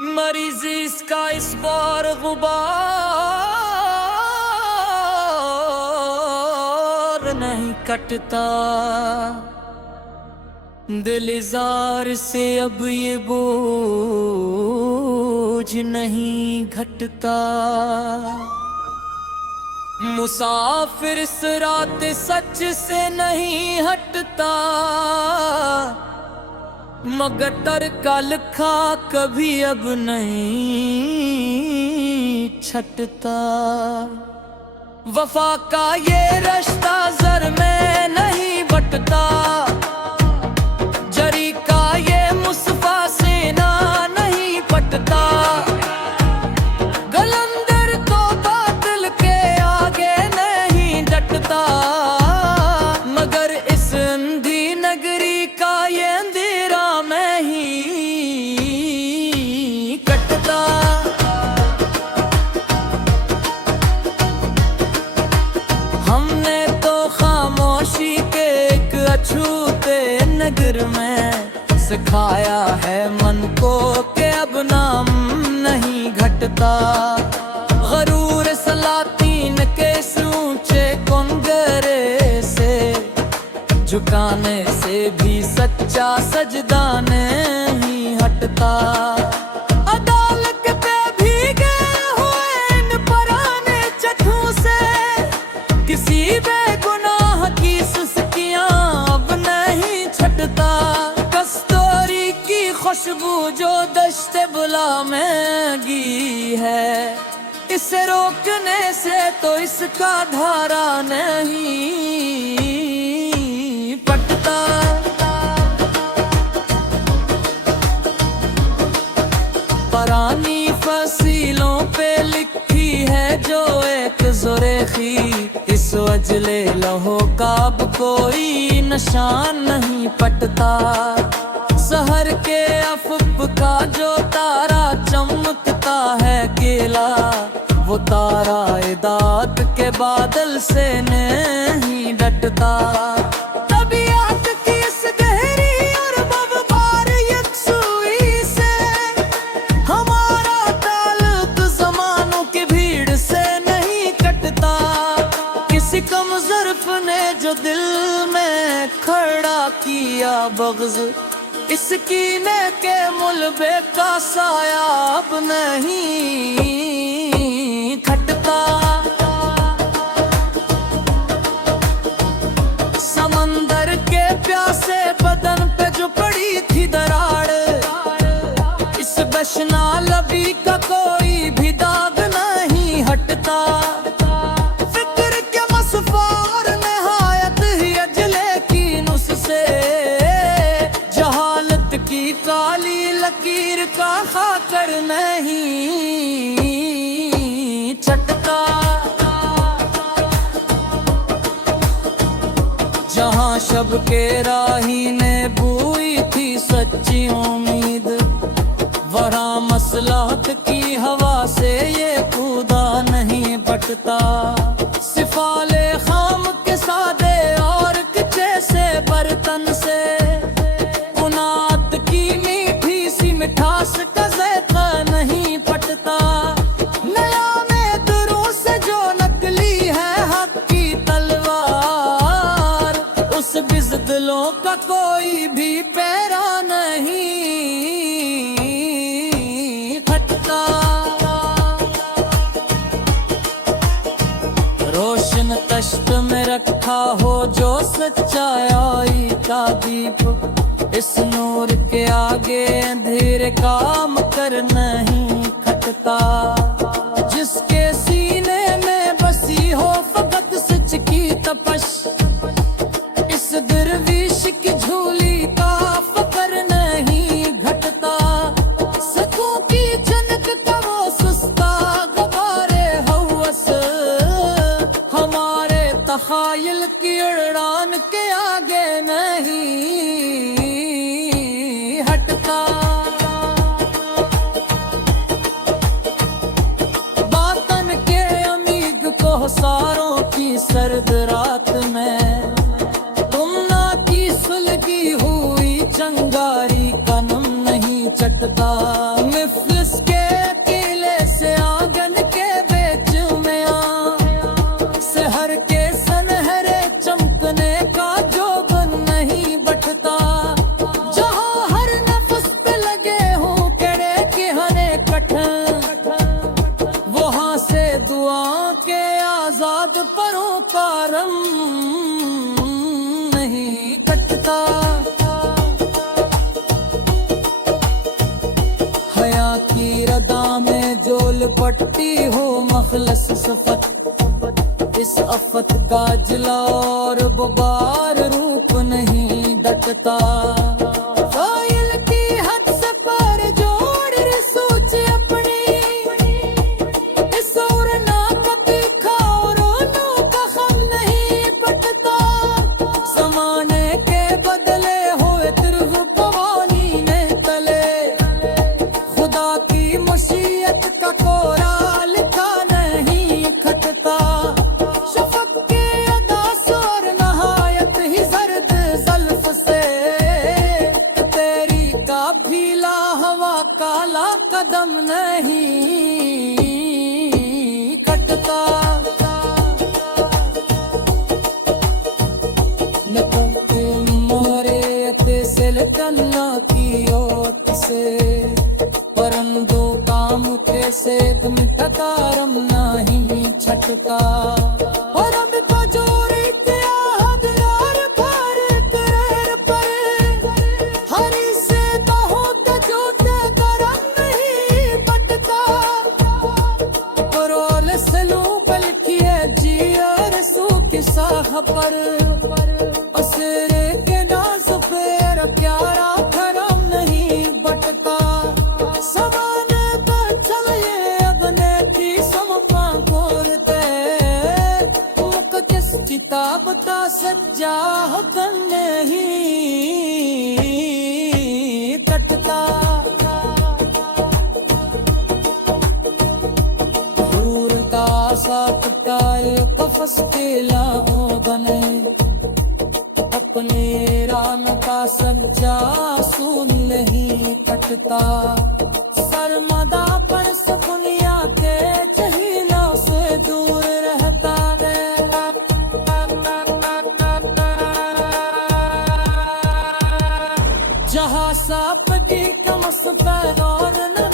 मरीजी इसका इस बार गुबार नहीं कटता, दिल इज़ार से अब ये बोझ नहीं घटता। मुसाफिर इस रात सच से नहीं हटता, मगर का लिखा कभी अब नहीं छटता। वफा का ये रास्ता ज़र में नहीं बटता, जरी का ये मुसफ़ा से ना नहीं पटता। गलंदर तो बातिल के आगे नहीं डटता, मगर इस अंधी नगरी का ये अंधेरा में ही कटता। हमने तो खामोशी के एक अछूते नगर में सिखाया है मन को कि अब नाम नहीं घटता। गरूर सलातीन के ऊंचे कुंगरे से झुकाने से भी सच्चा सजदा नहीं हटता। अदालत पे भीगे हुए इन पुराने चट्टों से किसी बेगुनाह की सुस्तियां अब नहीं छटता। कस्तूरी की खुशबू जो दश्ते बुला में गी है, इसे रोकने से तो इसका धारा नहीं पटता। पुरानी फसीलों पे लिखी है जो एक ज़ुरेखी, इस वजले लहो का अब कोई निशान नहीं पटता। सहर के अफ़क़ का जो तारा चमकता है गेला, वो तारा इदात के बादल से नहीं डटता। तबीयत की इस गहरी और बवबार यकसुई से हमारा ताल्लुक ज़मानों की भीड़ से नहीं कटता। किसी कम ज़र्फ़ ने जो दिल में खड़ा किया बग़्ज़, इस कीने के मुलबे का साया अब नहीं खटता। समंदर के प्यासे बदन पे जो पड़ी थी दरार, इस बशना लबी का कोई भी दाग नहीं हटता। फिक्र के मसफ़ार नहायत ही अजले की नुस से जहालत की काली लकीर का खाकर नहीं छटता। जहाँ शब के राही ने बुई थी सच्ची उम्मीद, वहाँ मसलहत की हवा से ये कूदा नहीं बटता। सिफाले खाम के सादे और किचे से बर्तन से उनात की मीठी सी मिठास का ज़ायक़ा नहीं पटता। नया में दुरों से जो नकली है हक की तलवार, उस बिज़दिलों का कोई भी पैरा नहीं खटता। रोशन तश्त में रखा हो जो सच्चाई का दीप, इस नूर के आगे अंधेरे काम कर नहीं खटता। जिसके सीने में बसी हो फ़क़त सच की तपश, इस दरवीश की झोली का फ़क्र नहीं घटता। सखों की जनक का वो सुस्ता गबारे हवस, हमारे तख़ायुल की उड़ान के आगे नहीं हटता। बातन के अमीग को सारों की सर्द रात में तुम ना की सुलगी हुई चंगारी का नम नहीं चटता। मिफ्लिस कदम नहीं कटता। हया की रदा में जोल पट्टी हो मखलस सफत, इस अफत का जिला और बुबार रूप नहीं डटता। फाइल की हद से पर जोड़ सोच अपनी, इस और ना कभी खाओ रोनो का हम नहीं पटता। जमाने के बदले हुए तिरह पवानी ने तले, खुदा की मशीयत का कोरा लिखा नहीं खटता। शफक के अदास और नहायत ही जर्द ज़ल्फ से, तेरी का भीला हवा काला कदम नहीं कटता। नकों मोरे अते सिलकना की ओट से, परंदों का मुखे से मिटता रम नहीं छटका। और अब का जोर इत्याद यार पर तेरे पर, हरी से बहो जो ते गरम नहीं बटता। परोल सलू बल्किए जी और सू की साख पर, असरे के नाज फेर प्यारा खरम नहीं बटता। सवाने तो चलिए अगने की समपा खोलते, मुख किस किताब का सज्जा हुक्म नहीं कटता। दूर का साकता कफस के लाओ बने, अपने रान का सज्जा सुन नहीं कटता। सरमदा पर सुकुनिया के चहीलों से दूर रहता है, जहाँ साप की कमस पैगान न